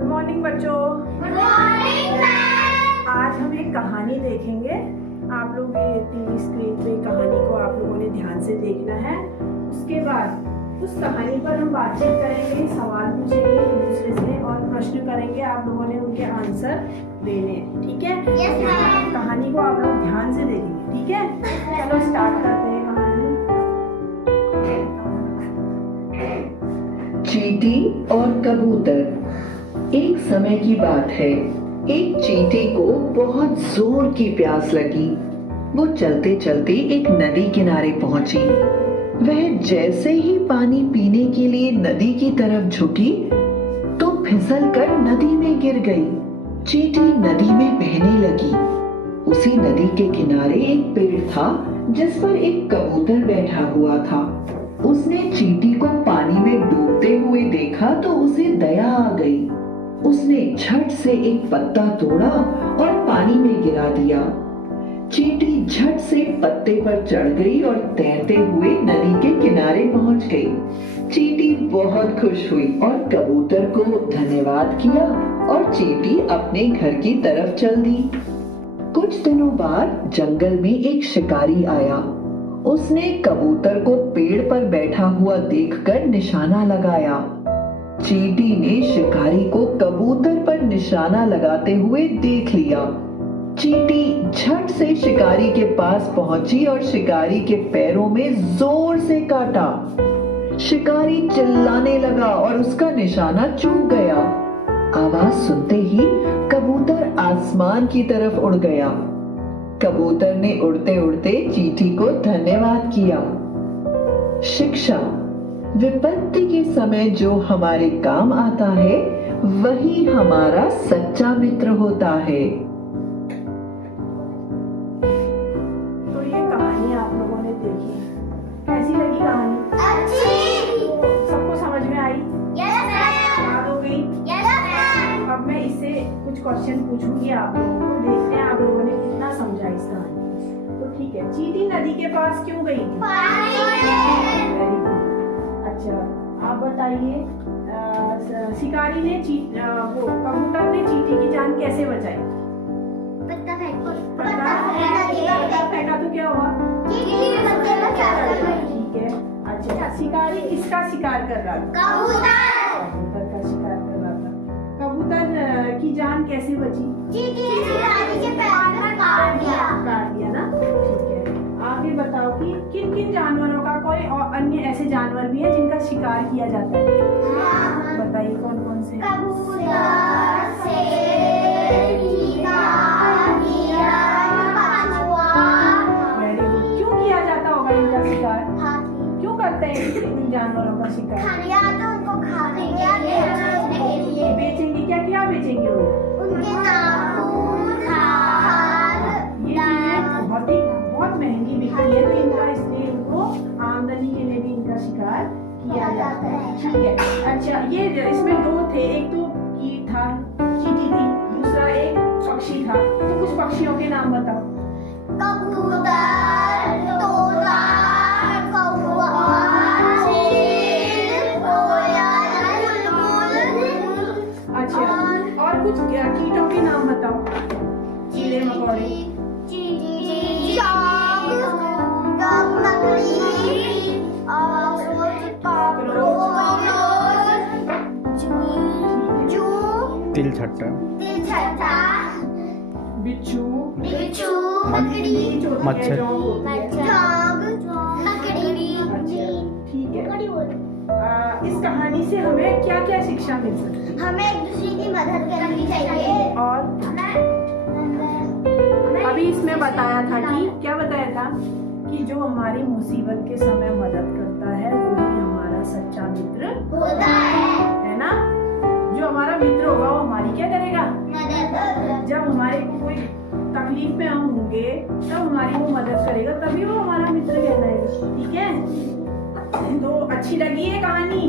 Good morning बच्चों। Good morning ma'am. आज हम एक कहानी देखेंगे। आप लोग ये टीवी स्क्रीन पे कहानी को आप लोगों ने ध्यान से देखना है। उसके बाद उस कहानी पर हम बातचीत करेंगे, सवाल पूछेंगे एक दूसरे से और प्रश्न करेंगे। आप लोगों ने उनके आंसर देने हैं, ठीक है? Yes, ma'am। कहानी को आप लोग ध्यान से देखेंगे, ठीक है? चलो स्टार्ट करते हैं कहानी। चींटी और कबूतर। एक समय की बात है, एक चींटी को बहुत जोर की प्यास लगी। वो चलते चलते एक नदी किनारे पहुंची। वह जैसे ही पानी पीने के लिए नदी की तरफ झुकी तो फिसलकर नदी में गिर गई। चींटी नदी में बहने लगी। उसी नदी के किनारे एक पेड़ था जिस पर एक कबूतर बैठा हुआ था। उसने चींटी को पानी में डूबते हुए देखा तो उसे दया आ गई। उसने झट से एक पत्ता तोड़ा और पानी में गिरा दिया। चींटी झट से पत्ते पर चढ़ गई और तैरते हुए नदी के किनारे पहुंच गई। चींटी बहुत खुश हुई और कबूतर को धन्यवाद किया और चींटी अपने घर की तरफ चल दी। कुछ दिनों बाद जंगल में एक शिकारी आया। उसने कबूतर को पेड़ पर बैठा हुआ देखकर निशाना लगाया। चींटी ने शिकारी को कबूतर पर निशाना लगाते हुए देख लिया। चींटी झट से शिकारी के पास पहुंची और शिकारी के पैरों में जोर से काटा। शिकारी चिल्लाने लगा और उसका निशाना चूक गया। आवाज सुनते ही कबूतर आसमान की तरफ उड़ गया। कबूतर ने उड़ते उड़ते चींटी को धन्यवाद किया। शिक्षा। विपत्ति के समय जो हमारे काम आता है वही हमारा सच्चा मित्र होता है। तो ये कहानी आप लोगों ने देखी, कैसी लगी कहानी? अच्छी। सबको समझ में आई? Yes ma'am. याद हो गई? Yes ma'am. अब मैं इससे कुछ क्वेश्चन पूछूंगी आप लोगों को, देखते हैं आप लोगों ने कितना समझा इस कहानी को। तो ठीक है, चींटी नदी के पास क्यों गई थी? पानी में। Very good. अच्छा, आप बताइए, शिकारी ने वो कबूतर ने चींटी की जान कैसे बचाई? पत्ता फेंको। पत्ता फेंका तो क्या हुआ? चींटी ने पत्ते में क्या कर? ठीक है। अच्छा, शिकारी किसका शिकार कर रहा था? कबूतर। कबूतर का शिकार कर रहा था। कबूतर की जान कैसे बची? चींटी ने शिकारी के पैर में काट दिया। काट दिया ना, ठीक है। आगे बताओ कि किन किन जानवरों का कोई और अन्य ऐसे जानवर भी है जिनका शिकार किया जाता है? बताइए कौन कौन से? कबूतर, शेर, चीता, हिरण, कछुआ। Very good. क्यों किया जाता होगा इनका शिकार? हाथी। क्यों करते हैं इन जानवरों का शिकार? खाने तो उनको खाने के लिए बेचेंगे क्या? क्या बेचेंगे वो? उनके नाखून, खाल, ये चीजें बहुत महंगी बिकती है, तो इनका इसलिए इनको आमदनी के लिए भी इनका शिकार किया जाता है, ठीक है। अच्छा, ये इसमें दो थे, एक तो कीट था, चींटी थी, दूसरा एक पक्षी था। तो कुछ पक्षियों के नाम बताओ। कबूतर, तोता, कौवा, चील, कोयल, बुलबुल। अच्छा, और कुछ कीटों के नाम बताओ। कीड़े मकोड़े। तिलछट्टा, बिच्छू, मकड़ी, मच्छर। ठीक है। इस कहानी से हमें क्या क्या शिक्षा मिल सकती है? हमें एक दूसरे की मदद करनी चाहिए और अभी इसमें बताया था कि क्या बताया था कि जो हमारी मुसीबत के समय मदद करता है वही हमारा सच्चा मित्र होता है ना। जो हमारा मित्र होगा वो हमारी क्या करेगा? मदद। जब हमारे को कोई तकलीफ में हम होंगे तब हमारी वो मदद करेगा, तभी वो हमारा मित्र कहलाएगा, ठीक है। तो अच्छी लगी है कहानी?